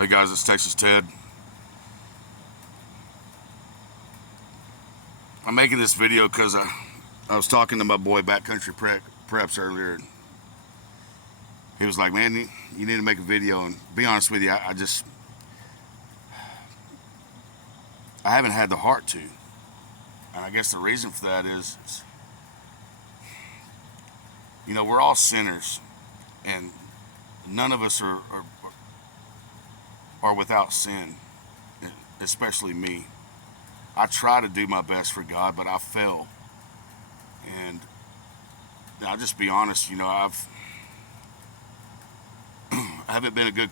Hey guys, it's Texas Ted. I'm making this video because I was talking to my boy Backcountry Preps earlier. And he was like, man, you need to make a video. And be honest with you, I haven't had the heart to. And I guess the reason for that is we're all sinners. And none of us are without sin, especially me. I try to do my best for God, but I fail. And I'll just be honest, I haven't been a good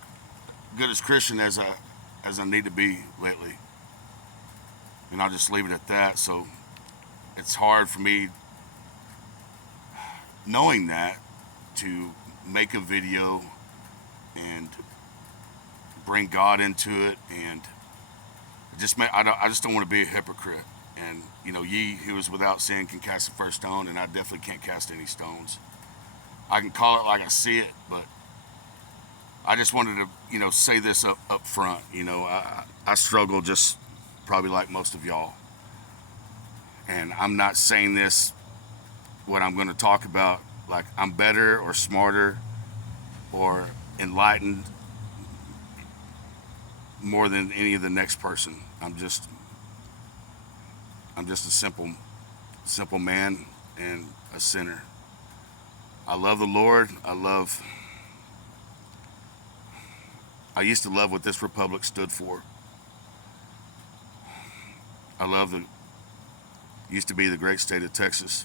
as Christian as I need to be lately. And I'll just leave it at that. So it's hard for me, knowing that, to make a video and bring God into it, and I just don't want to be a hypocrite. And ye who is without sin can cast the first stone, and I definitely can't cast any stones. I can call it like I see it, but I just wanted to say this up front. I struggle just probably like most of y'all, and I'm not saying this, what I'm going to talk about, like I'm better or smarter or enlightened more than any of the next person. I'm just a simple man and a sinner. I love the Lord. I used to love what this republic stood for. Used to be the great state of Texas.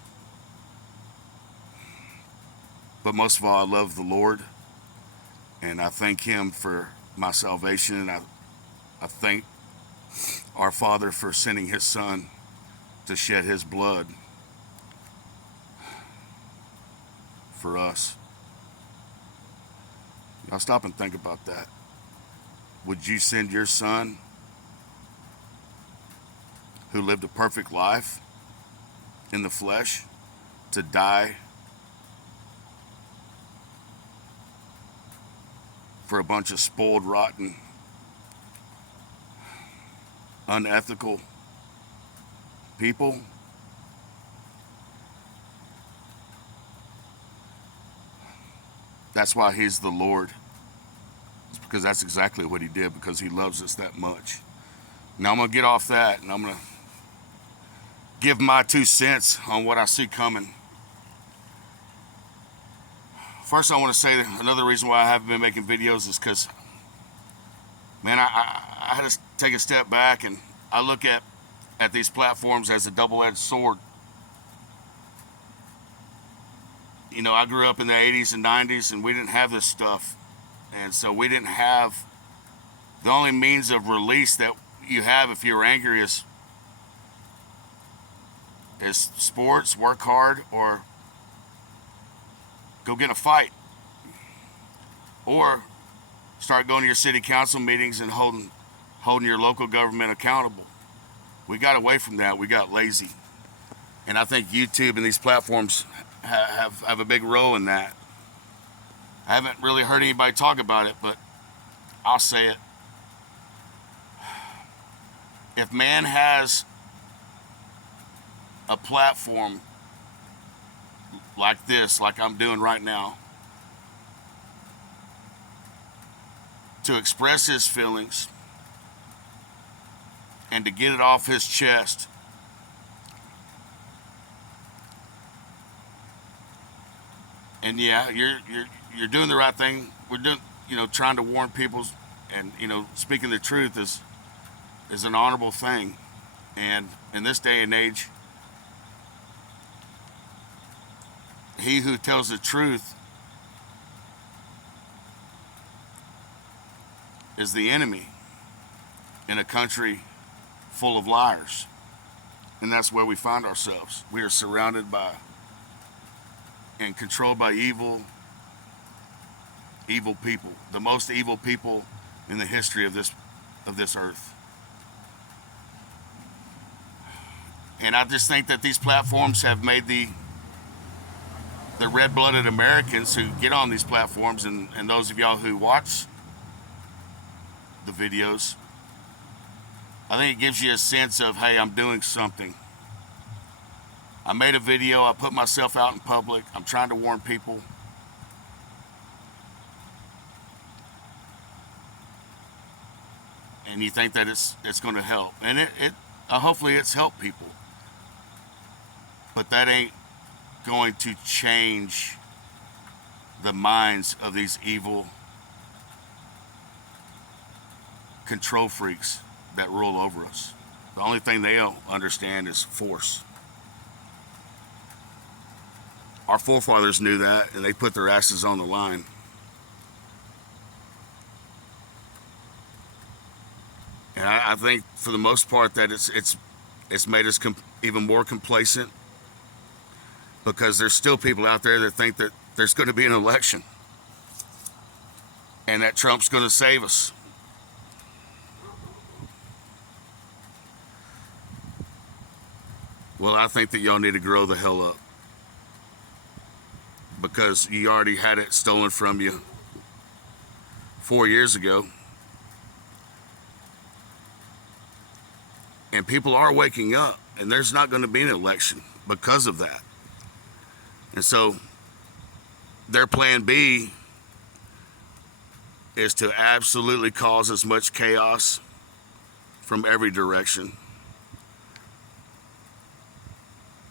But most of all, I love the Lord, and I thank Him for my salvation, and I thank our Father for sending His Son to shed His blood for us. Now stop and think about that. Would you send your son, who lived a perfect life in the flesh, to die for a bunch of spoiled, rotten, unethical people? That's why He's the Lord. It's because that's exactly what He did, because He loves us that much. Now I'm going to get off that, and I'm going to give my 2 cents on what I see coming. First, I want to say another reason why I haven't been making videos is because, man, I had to take a step back, and I look at these platforms as a double-edged sword. I grew up in the 80s and 90s, and we didn't have this stuff. And so we didn't have, the only means of release that you have if you're angry is sports, work hard, or go get a fight. Or start going to your city council meetings and holding your local government accountable. We got away from that. We got lazy. And I think YouTube and these platforms have a big role in that. I haven't really heard anybody talk about it, but I'll say it. If man has a platform like this, like I'm doing right now, to express his feelings and to get it off his chest, and yeah, you're doing the right thing. We're doing, trying to warn people, and speaking the truth is an honorable thing. And in this day and age, he who tells the truth is the enemy in a country full of liars. And that's where we find ourselves. We are surrounded by and controlled by evil people, the most evil people in the history of this earth. And I just think that these platforms have made the red-blooded Americans who get on these platforms, and those of y'all who watch the videos. I think it gives you a sense of, hey, I'm doing something. I made a video, I put myself out in public, I'm trying to warn people. And you think that it's going to help. And hopefully it's helped people. But that ain't going to change the minds of these evil control freaks that rule over us. The only thing they'll understand is force. Our forefathers knew that, and they put their asses on the line. And I think, for the most part, that it's made us even more complacent, because there's still people out there that think that there's going to be an election and that Trump's going to save us. Well, I think that y'all need to grow the hell up, because you already had it stolen from you 4 years ago. And people are waking up, and there's not going to be an election because of that. And so their plan B is to absolutely cause as much chaos from every direction,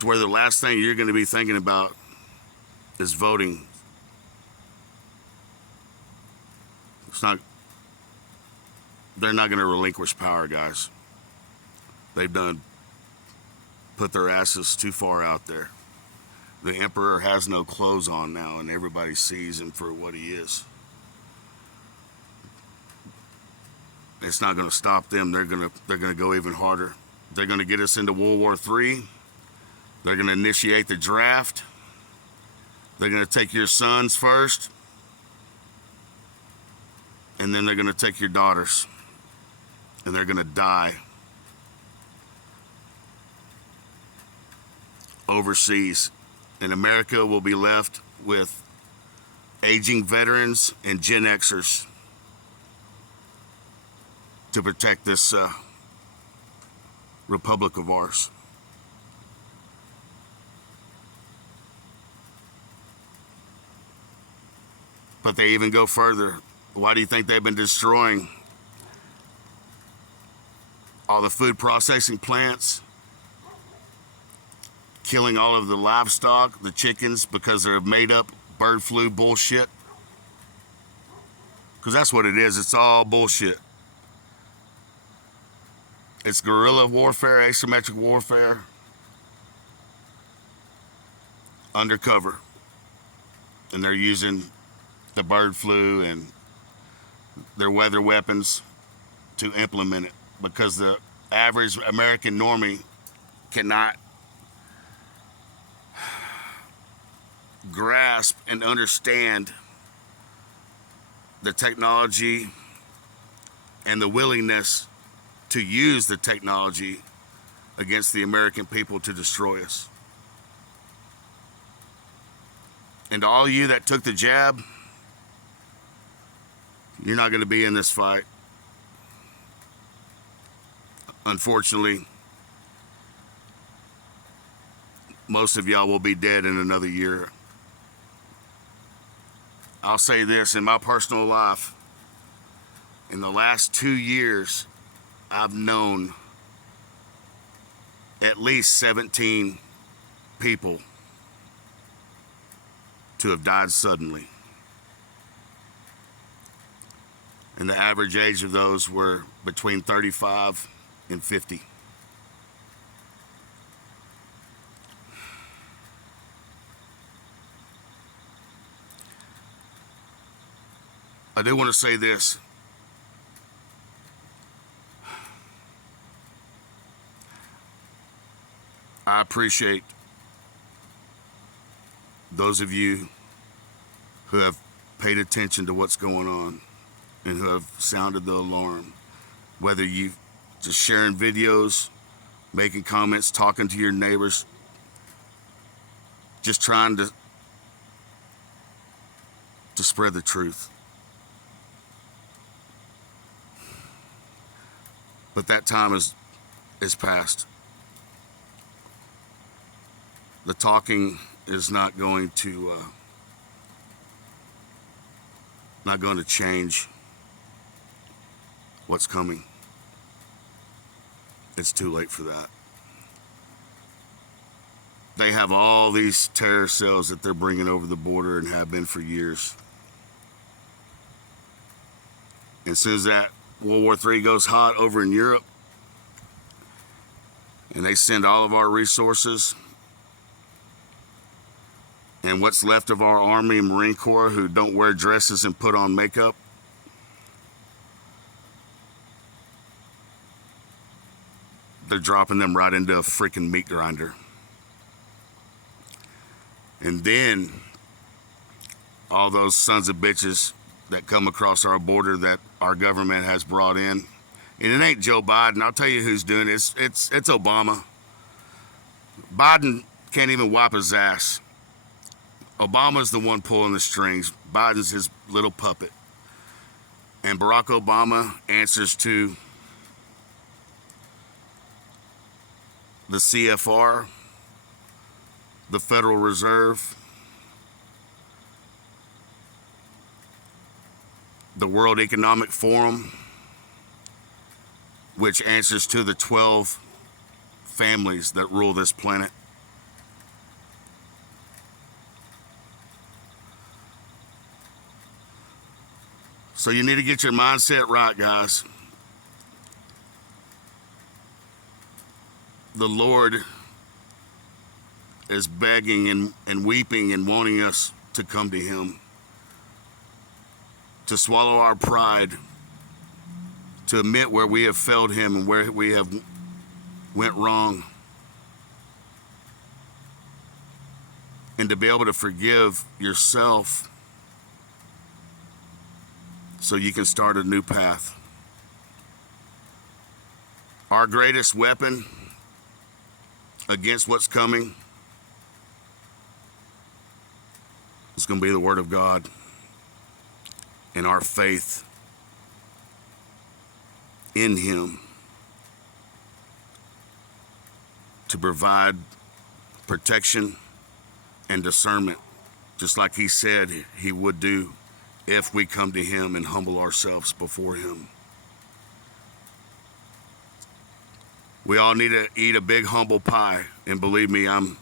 to where the last thing you're going to be thinking about is voting. They're not going to relinquish power, guys. They've put their asses too far out there. The emperor has no clothes on now, and everybody sees him for what he is. It's not going to stop them. They're going to go even harder. They're going to get us into World War III. They're going to initiate the draft. They're going to take your sons first, and then they're going to take your daughters, and they're going to die overseas. And America will be left with aging veterans and Gen Xers to protect this republic of ours. But they even go further. Why do you think they've been destroying all the food processing plants, killing all of the livestock, the chickens, because they're made up bird flu bullshit? Because that's what it is. It's all bullshit. It's guerrilla warfare, asymmetric warfare, undercover. And they're using the bird flu and their weather weapons to implement it, because the average American normie cannot grasp and understand the technology and the willingness to use the technology against the American people to destroy us. And to all you that took the jab, you're not going to be in this fight. Unfortunately, most of y'all will be dead in another year. I'll say this, in my personal life, in the last 2 years, I've known at least 17 people to have died suddenly. And the average age of those were between 35 and 50. I do want to say this. I appreciate those of you who have paid attention to what's going on and who have sounded the alarm. Whether you just sharing videos, making comments, talking to your neighbors, just trying to spread the truth. But that time is past. The talking is not going to change what's coming. It's too late for that. They have all these terror cells that they're bringing over the border and have been for years. As soon as that World War III goes hot over in Europe, and they send all of our resources and what's left of our Army and Marine Corps who don't wear dresses and put on makeup, they're dropping them right into a freaking meat grinder. And then all those sons of bitches that come across our border that our government has brought in, and it ain't Joe Biden. I'll tell you who's doing it. It's Obama. Biden can't even wipe his ass. Obama's the one pulling the strings. Biden's his little puppet. And Barack Obama answers to the CFR, the Federal Reserve, the World Economic Forum, which answers to the 12 families that rule this planet. So you need to get your mindset right, guys. The Lord is begging and weeping and wanting us to come to Him, to swallow our pride, to admit where we have failed Him and where we have went wrong, and to be able to forgive yourself so you can start a new path. Our greatest weapon against what's coming is going to be the Word of God and our faith in Him to provide protection and discernment, just like He said He would do if we come to Him and humble ourselves before Him. We all need to eat a big humble pie, and believe me, I'm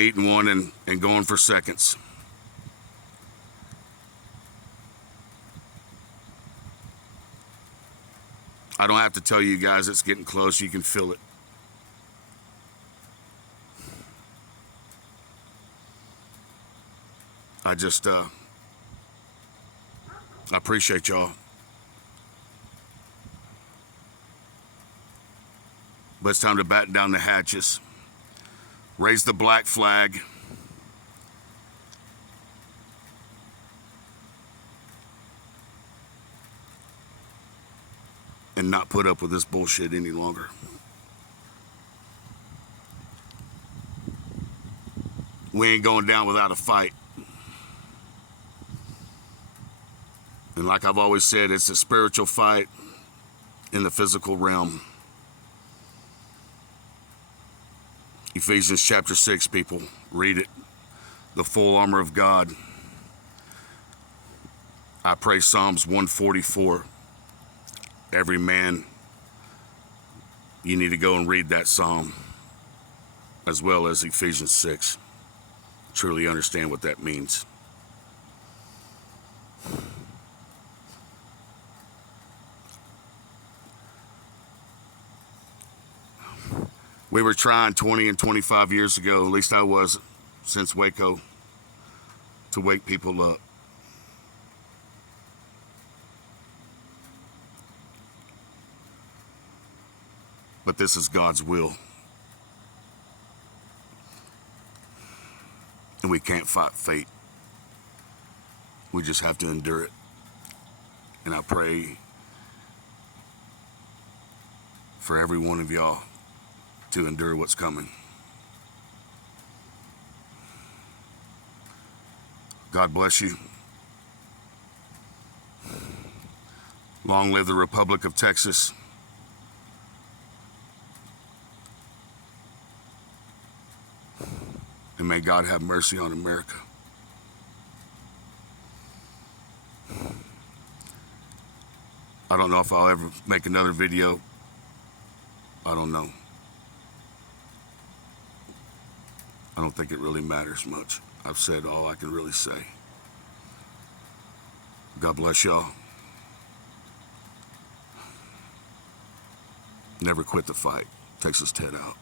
eating one and going for seconds. I don't have to tell you guys, it's getting close. You can feel it. I appreciate y'all. But it's time to batten down the hatches. Raise the black flag. And not put up with this bullshit any longer. We ain't going down without a fight. And like I've always said, it's a spiritual fight in the physical realm. Ephesians chapter 6, people, read it. The full armor of God. I pray Psalms 144. Every man, you need to go and read that psalm, as well as Ephesians 6. Truly understand what that means. We were trying 20 and 25 years ago, at least I was, since Waco, to wake people up. But this is God's will. And we can't fight fate. We just have to endure it. And I pray for every one of y'all to endure what's coming. God bless you. Long live the Republic of Texas. And may God have mercy on America. I don't know if I'll ever make another video. I don't know. I don't think it really matters much. I've said all I can really say. God bless y'all. Never quit the fight. Texas Ted out.